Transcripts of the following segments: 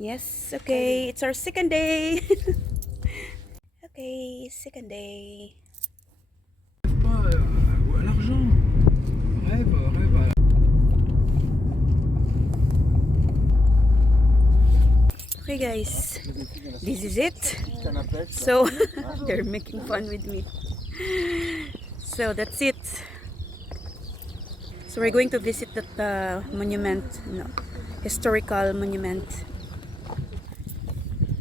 Yes, okay. It's our second day. Okay, second day. Pas à l'argent. Rêve, rêve. Okay guys, this is it. So, they're making fun with me. So, that's it. So, we're going to visit that monument, no, historical monument.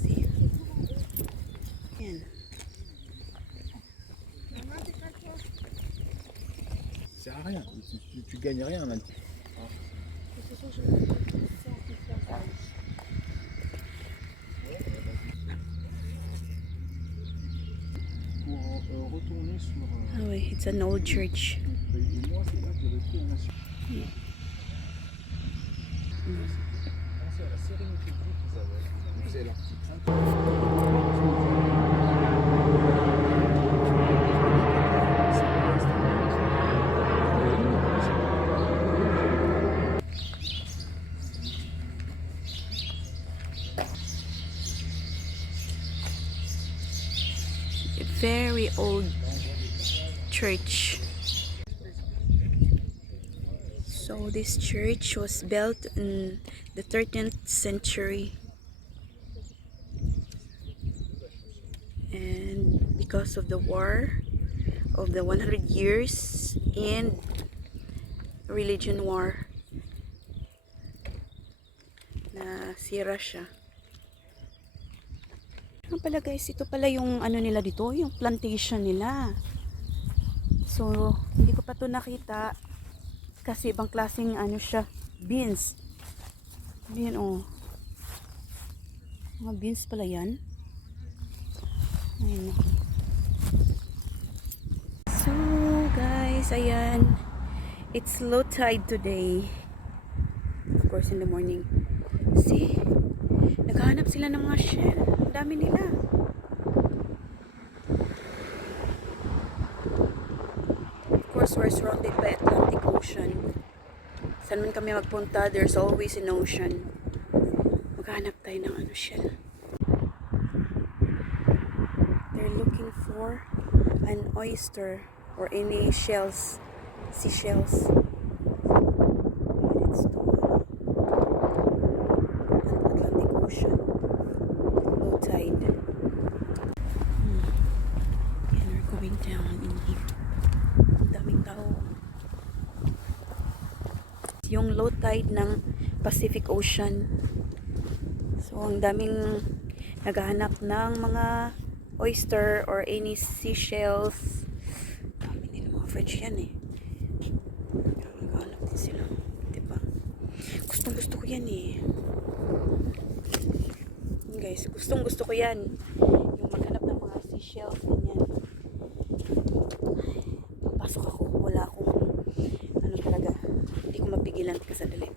See? Yan. Ça sert à rien. Tu gagnes rien maintenant. Pour retourner sur. Oh, wait, it's an old church. Et moi, c'est là que j'avais pris un assurance. C'est la sérénité de vie qu'ils avaient. Ils faisaient leur petit train. Very old church. So this church was built in the 13th century, and because of the war of the 100 years and religion war, na sira siya. Ano pala guys, ito pala yung ano nila dito, yung plantation nila. So, hindi ko pa to nakita kasi ibang klaseng ano siya, beans. Ayan oh. Mga beans pala yan. Ayan. So, guys, ayan. It's low tide today. Of course, in the morning. See? Naghahanap sila ng mga shell. Ang dami nila. Of course, we're surrounded by Atlantic Ocean. Saan man kami magpunta, there's always an ocean. Maghahanap tayo ng ano shell. They're looking for an oyster or any shells, seashells. It's the Atlantic Ocean, low tide. And we're going down in here. Ang daming tao. Yung low tide ng Pacific Ocean. So, ang daming naghahanap ng mga oyster or any seashells. Dami nila mga French yan eh. Naghahanap din sila. Diba? Gustong gusto ko yan eh. Guys, gustong gusto ko yan. Yung maghanap ng mga seashells. Ganyan. Pasok ako. Wala akong ano talaga. Hindi ko mapigilan kasadali.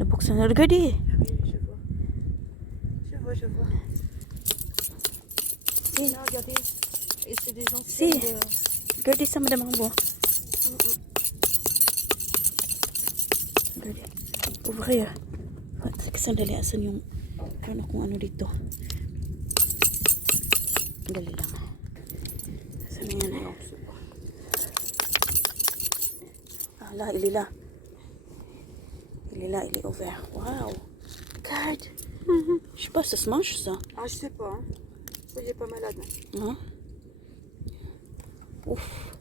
Nabuksan na agad eh. Je vois. Si. Là, regardez. Et c'est des Si. anciennes de... Gadi sa madamang bo. Gadi. Ouvrir. Sandali. Asan yung ano kung ano dito. Dali lang. Asan na yan? Ala, ilila. Il est ouvert. Wow. Regarde. Je sais pas, ça se mange ça. Ah, je sais pas. Hein. Soyez pas malade. Hein? Ouf.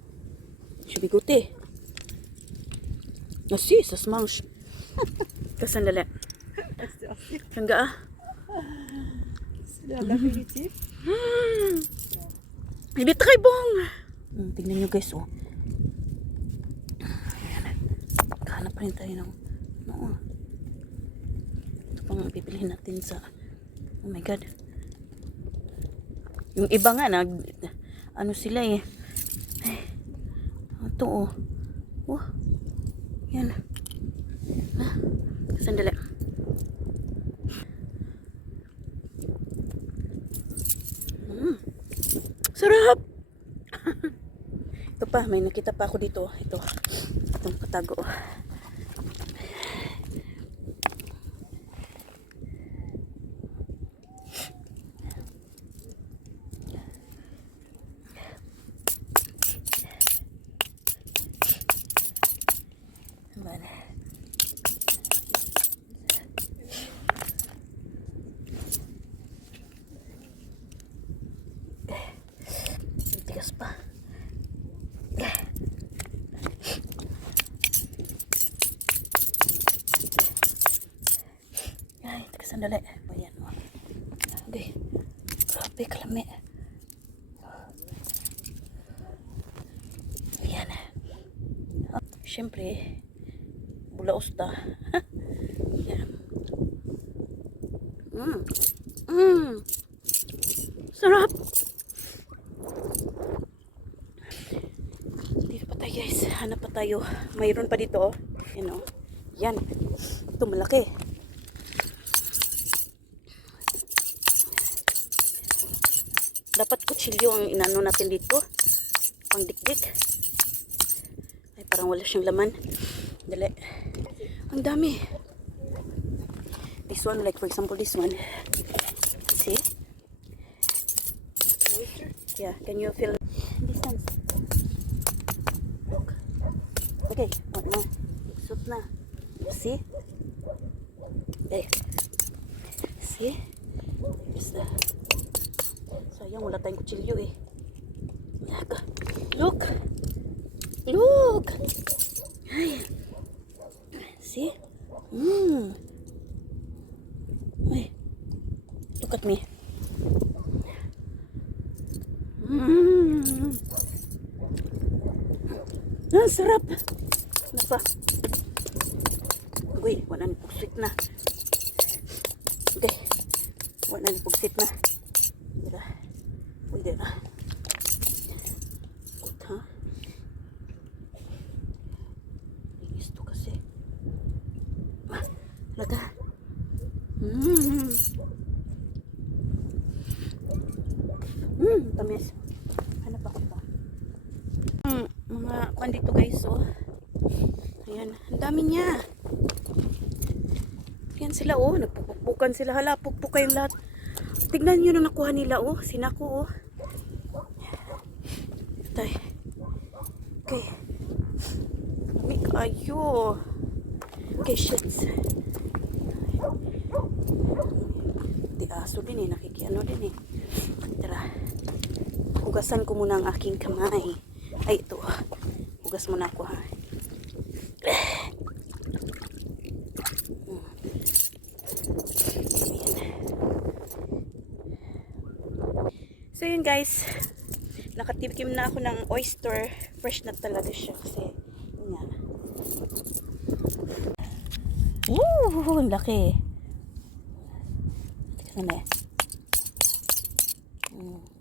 Je vais goûter. Ah si, ça se mange. Sandali. Hangga ah. C'est l'apéritif. Il est très bon. Tignan nyo guys, oh. Ayan. Kahanap pa rin tayo ng... No. Ito pang pipilihin natin sa... Oh my God. Yung iba nga, ano sila eh. Ay, ito oh. Oh. Yan. Ah, sandali. Sarap! Ito pa, may nakita pa ako dito. Itong katago. sandali. Ayan, oh. Okay. Grabe, kalami. Ayan. Oh, siyempre, bulaos ta. Ayan. Sarap! Dito pa tayo guys. Hanap pa tayo. Mayroon pa dito, oh. Yan, oh. Yan. Ito, malaki. Dapat kutsilyo ang inano natin dito. Pang dikdik. Ay, parang wala siyang laman. Dali. Ang dami. This one, like for example, this one. See? Yeah, can you feel distance? Look. Okay, what na? Suit na. See? Okay. See? Here's the... Sayang, wala tayong kutsilyo eh. Look! Look! Ay. See? Ay. Look at me. Ah, sarap! Ano pa? Uy, wala na pugsit na. Okay. Wala na pugsit na. Dira. Uy, dira. Good, ha? Linis to kasi. Ah, laga. Tamis. Hanap ako pa. Mga kwan dito guys, oh. Ayan, ang dami niya. Yan sila, oh. Nagpupukpukan sila. Hala, pukpuk kayong lahat. Tignan nyo na nakuha nila, oh. Sinako, oh. Tay. Okay. Dami kayo. Okay, shit. Di aso din eh. Nakikiano din eh. Tara. Hugasan ko muna ang aking kamay. Ay, ito. Hugas muna ako, ha. So yun guys, nakatikim na ako ng oyster. Fresh na talaga siya kasi yun nga. Ang laki. Tika na.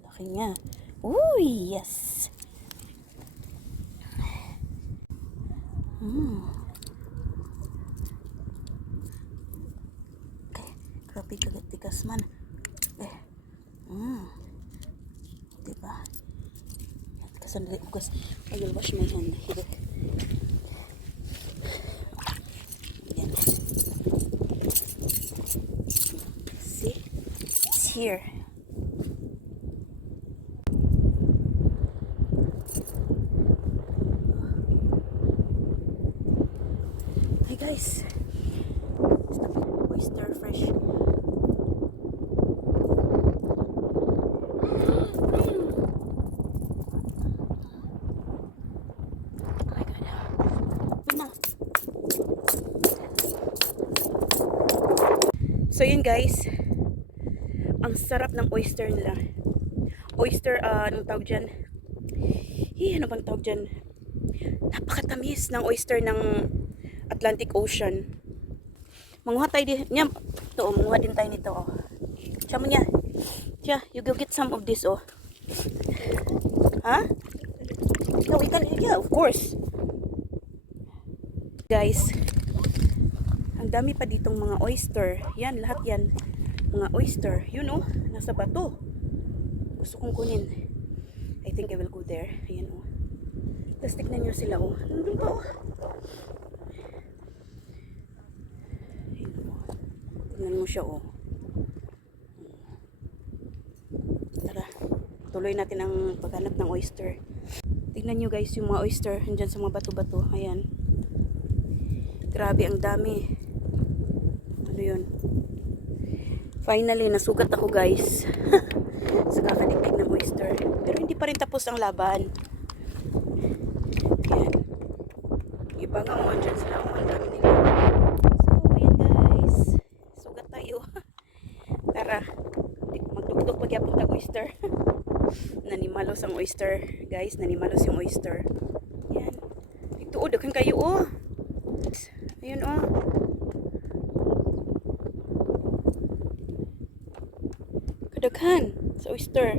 Laki niya. Uy, yes. Okay, grabe kagat-tigas man. Diba? Sandali, hugas. I will wash my hand here. Yan. See? It's here. Hi guys. Oyster fresh. So yun guys, ang sarap ng oyster nila. Oyster, anong tawag dyan? Ano bang tawag dyan? Napakatamis ng oyster ng Atlantic Ocean. Manguha tayo din. Ito, manguha din tayo nito. Oh. Tiyan mo niya. Tiya, you go get some of this, oh. Ha? No, we can, yeah, of course. Guys, ang dami pa ditong mga oyster. Yan, lahat yan. Mga oyster. You know, nasa bato. Gusto kong kunin. I think I will go there. Ayan, oh. Tapos tignan nyo sila, oh. Nandun pa, oh. Ayan, oh. Tignan mo siya, oh. Tara. Tuloy natin ang paghanap ng oyster. Tignan nyo guys, yung mga oyster. Andyan sa mga bato-bato. Ayan. Grabe, ang dami. Ano yun? Finally, nasugat ako guys. Sa kakadikdik ng oyster. Pero hindi pa rin tapos ang laban. Ayan. Iba nga mo, andyan sila. Ang dami nila. So, ayan guys. Sugat tayo. oyster. Nanimalos ang oyster. Guys, nanimalos yung oyster. Yan. Ito, oh, daghan kayo, oh. Ayun, oh. Kadaghan sa oyster.